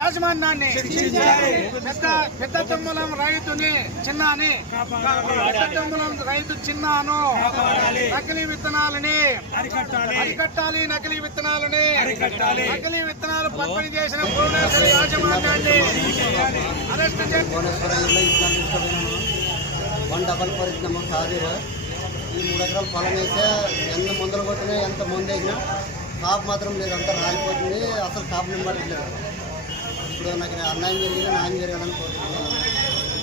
యాజమాన్యాన్ని పెద్ద పెద్ద తుమ్మలం రైతుని చిన్నాని పెద్ద తుమ్మలం రైతు చిన్నాను నకిలీ విత్తనాలని అరికట్టాలి. నకిలీ విత్తనాలని. నకిలీ విత్తనాలు పంపిణీ చేసిన భువనేశ్వరి యాజమాన్యాన్ని అరెస్ట్ వన్ డబల్ ఫోర్ కాదీరు ఈ మూడు ఎకరాలు పొలం వేస్తే ఎంత మందులు కొట్టినా ఎంత మందు వేసినా కాపు మాత్రం లేదు. అంతా రాలిపోతుంది. అసలు కాపు నింపట్లేదు ఇప్పుడు నాకు అన్యాయం జరిగింది న్యాయం జరగాలని కోరుతున్నాను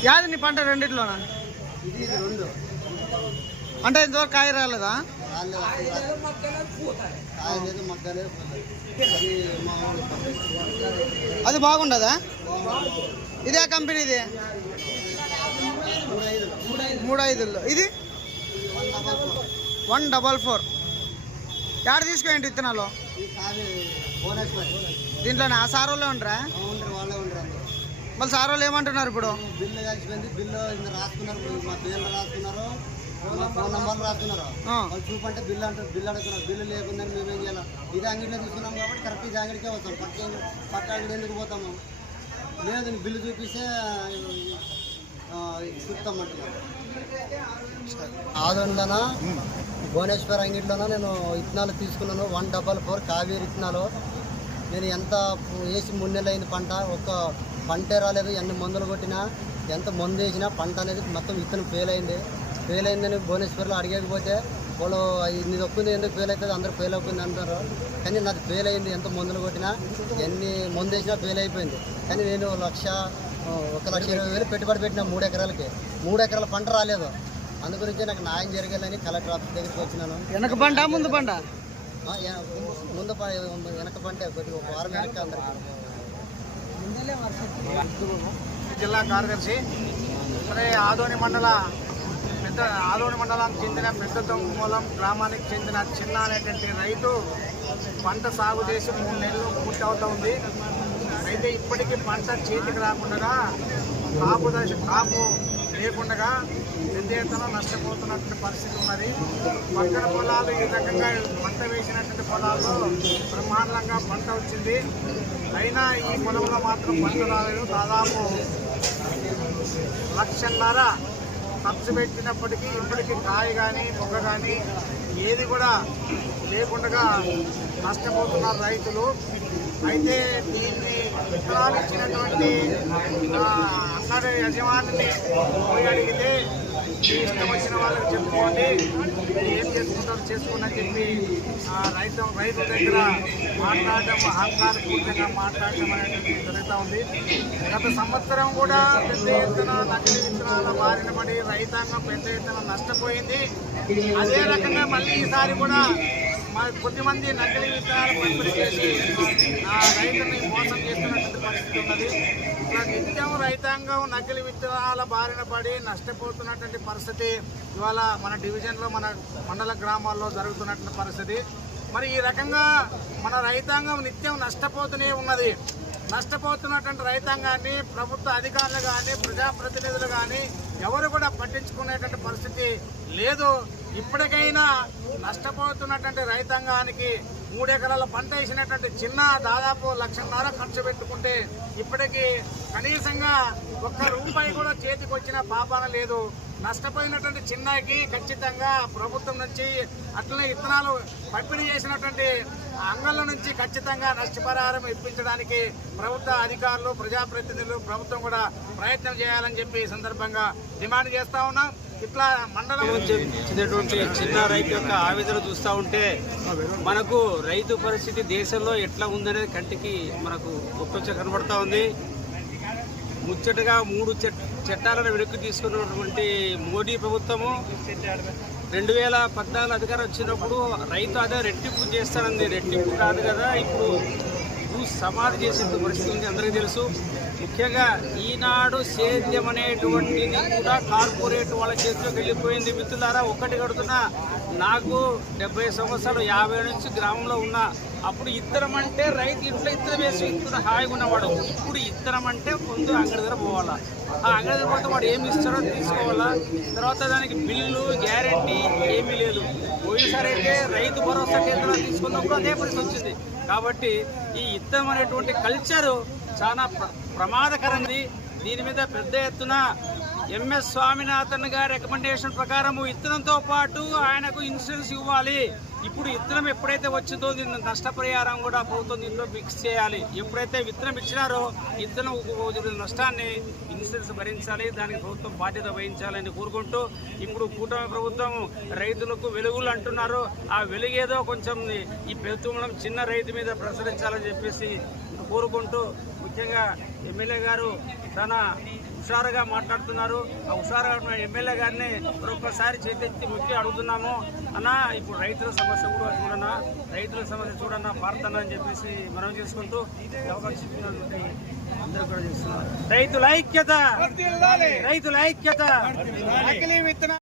యాది నీ పంట రెండిట్లోనా? ఇది ఇది రెండు. అంటే ఇంతవరకు కాయ రాలేదా. కాయ లేదు అది మా బాగుండదా? ఇదే కంపెనీది మూడు ఐదు మూడు ఐదుల్లో. ఇది? One double four. యాడ తీసుకోండి విత్తనాలు దీంట్లోనే ఆ సార్ వాళ్ళే ఉండరా? మళ్ళీ సార్ వాళ్ళు ఏమంటున్నారు ఇప్పుడు? బిల్లు కలిసిపోయింది బిల్లు రాసుకున్నారు మా పేర్లు ఫోన్. వాళ్ళు చూపంటే బిల్లు అంటారు బిల్లు అడుగుతున్నారు బిల్లు లేకుండా మేము ఏం చేయాలి? ఇది అంగడిలో కాబట్టి కరెక్ట్ ఇది అంగడికే వస్తాం. పక్క అంగడి- పక్క అంగడి ఎందుకు పోతాము లేదు బిల్లు చూపిస్తే ఆ, చూస్తామంటున్నారు భువనేశ్వర్ అంగిట్లోన? నేను విత్తనాలు తీసుకున్నాను. వన్ డబల్ ఫోర్ కావేరి విత్తనాలు నేను ఎంత వేసి మూడు నెలలు అయింది పంట? ఒక్క పంటే రాలేదు. ఎన్ని మందులు కొట్టినా? ఎంత మందు వేసినా పంట అనేది మొత్తం విత్తనం ఫెయిల్ అయింది. ఫెయిల్ అయిందని భువనేశ్వర్లో అడిగకపోతే వాళ్ళు ఇది ఒప్పింది ఎందుకు ఫెయిల్ అవుతుంది? అందరూ ఫెయిల్ అవుతుంది అంటారు. కానీ నాది ఫెయిల్ అయింది. ఎంత మందులు కొట్టినా ఎన్ని మందు వేసినా ఫెయిల్ అయిపోయింది. కానీ నేను లక్ష ఒక లక్ష ఇరవై వేలు పెట్టుబడి పెట్టిన మూడు ఎకరాలకి. మూడు ఎకరాల పంట రాలేదు. అందు గురించి నాకు న్యాయం జరగాలని కలెక్టర్ ఆఫీస్ దగ్గరికి వచ్చినాను. వెనక పంట ముందు పంట ముందు వెనక పంటే కొద్దిగా ఒక వారం వెనక జిల్లా కార్యదర్శి మరి ఆదోని మండల పెద్ద ఆదోని మండలానికి చెందిన పెద్ద మూలం గ్రామానికి చెందిన చిన్న అనేటువంటి రైతు పంట సాగు చేసి మూడు నెలలు పూర్తి అవుతా ఉంది. అయితే ఇప్పటికీ పంట చేతికి రాకుండా కాపు దశ కాపు లేకుండా పెద్ద ఎత్తున నష్టపోతున్నటువంటి పరిస్థితి ఉన్నది. పక్కన పొలాలు ఈ రకంగా పంట వేసినటువంటి పొలాల్లో బ్రహ్మాండంగా పంట వచ్చింది. అయినా ఈ పొలంలో మాత్రం పంట రాలేదు. దాదాపు లక్షన్నర ఖర్చు పెట్టినప్పటికీ ఇప్పటికీ కాయ కానీ మొగ్గ కానీ ఏది కూడా లేకుండా నష్టపోతున్నారు రైతులు. అయితే దీన్ని విత్తనాలు ఇచ్చినటువంటి ఆ, యజమానిని పోయి అడిగితే ఇష్టం వచ్చిన వాళ్ళకి చెప్పుకోండి ఏం చేసుకుంటారు చేసుకోండి చెప్పి ఆ, రైతు రైతు దగ్గర మాట్లాడడం అహంకారపూర్తిగా మాట్లాడడం అనేది జరుగుతూ ఉంది గత సంవత్సరం కూడా పెద్ద ఎత్తున నకిలీ విత్తనాల బారిన పడి రైతాంగం పెద్ద ఎత్తున నష్టపోయింది అదే రకంగా మళ్ళీ ఈసారి కూడా మా కొద్దిమంది నకిలీ విత్తనాలు పంపిణీ చేసి ఆ రైతుని మోసం చేస్తున్నటువంటి పరిస్థితి ఉన్నది. నిత్యం రైతాంగం నకిలీ విత్తనాల బారిన పడి నష్టపోతున్నటువంటి పరిస్థితి ఇవాళ మన డివిజన్లో మన మండల గ్రామాల్లో జరుగుతున్నటువంటి పరిస్థితి. మరి ఈ రకంగా మన రైతాంగం నిత్యం నష్టపోతూనే ఉన్నది. నష్టపోతున్నటువంటి రైతాంగాన్ని ప్రభుత్వ అధికారులు కానీ ప్రజాప్రతినిధులు కానీ ఎవరు కూడా పట్టించుకునేటువంటి పరిస్థితి లేదు. ఇప్పటికైనా నష్టపోతున్నటువంటి రైతాంగానికి మూడు ఎకరాల పంట వేసినటువంటి చిన్న దాదాపు లక్షన్నర ఖర్చు పెట్టుకుంటే ఇప్పటికీ కనీసంగా ఒక్క రూపాయి కూడా చేతికి వచ్చిన పాపాన లేదు. నష్టపోయినటువంటి చిన్నకి ఖచ్చితంగా ప్రభుత్వం నుంచి అట్లనే విత్తనాలు పంపిణీ చేసినటువంటి అంగళ్ళ నుంచి ఖచ్చితంగా నష్టపరిహారం ఇప్పించడానికి ప్రభుత్వ అధికారులు ప్రజాప్రతినిధులు ప్రభుత్వం కూడా ప్రయత్నం చేయాలని చెప్పి ఈ సందర్భంగా డిమాండ్ చేస్తా ఉన్నాం. ఇట్లా మండలం చెందినటువంటి చిన్న రైతు యొక్క ఆవేదన చూస్తూ ఉంటే మనకు రైతు పరిస్థితి దేశంలో ఎట్లా ఉందనేది కంటికి మనకు ఒక్కొచ్చ కనబడతా ఉంది. ముచ్చటగా మూడు చట్టాలను వెనక్కి తీసుకున్నటువంటి మోడీ ప్రభుత్వము రెండు వేల పద్నాలుగు అధికారం వచ్చినప్పుడు రైతు ఆదాయం రెట్టింపు చేస్తానంది రెట్టింపు కాదు కదా ఇప్పుడు భూ సమాధి చేసిన పరిస్థితి ఉంది అందరికీ తెలుసు. ముఖ్యంగా ఈనాడు సేద్యం అనేటువంటిది కూడా కార్పొరేట్ వాళ్ళ చేతిలోకి వెళ్ళిపోయింది. మిత్రులారా ఒక్కటి కడుతున్నా నాకు డెబ్బై సంవత్సరాలు యాభై నుంచి గ్రామంలో ఉన్నా అప్పుడు ఇత్తనం అంటే రైతు ఇంట్లో ఇత్తనం వేసి ఇత్తనం హాయిగా ఉన్నవాడు. ఇప్పుడు ఇత్తనం అంటే ముందు అంగడి దగ్గర పోవాలా. ఆ అంగడి దగ్గర పోతే వాడు ఏమి ఇస్తాడో తీసుకోవాలా. తర్వాత దానికి బిల్లు గ్యారెంటీ ఏమీ లేదు. పోయినసారి అయితే రైతు భరోసా కేంద్రాలు తీసుకున్నప్పుడు అదే పరిస్థితి వచ్చింది. కాబట్టి ఈ ఇత్తనం అనేటువంటి కల్చరు చాలా ప్ర- ప్రమాదకరంది దీని మీద పెద్ద ఎత్తున ఎంఎస్ స్వామినాథన్ గారి రికమెండేషన్ ప్రకారము విత్తనంతో పాటు ఆయనకు ఇన్సూరెన్స్ ఇవ్వాలి. ఇప్పుడు విత్తనం ఎప్పుడైతే వచ్చిందో దీన్ని నష్టపరిహారం కూడా ప్రభుత్వం దీంట్లో మిక్స్ చేయాలి. ఎప్పుడైతే విత్తనం ఇచ్చినారో విత్తనం నష్టాన్ని ఇన్సూరెన్స్ భరించాలి దానికి ప్రభుత్వం బాధ్యత వహించాలని కోరుకుంటూ ఇప్పుడు కూటమి ప్రభుత్వం రైతులకు వెలుగులు అంటున్నారు. ఆ వెలుగేదో కొంచెం ఈ ప్రభుత్వం చిన్న రైతు మీద ప్రసరించాలని చెప్పేసి కోరుకుంటూ ముఖ్యంగా ఎమ్మెల్యే గారు తన హుషారుగా మాట్లాడుతున్నారు. ఆ హుషారుగా ఉన్న ఎమ్మెల్యే గారిని మరొకసారి చేతెత్తి ముక్తి అడుగుతున్నాము. అన్న ఇప్పుడు రైతుల సమస్య కూడా చూడన్నా రైతుల సమస్య చూడన్నా భారతన్న అని చెప్పేసి మనం చేసుకుంటూ అవకాశం అందరూ కూడా చేస్తున్నారు. రైతుల ఐక్యత! రైతుల ఐక్యత!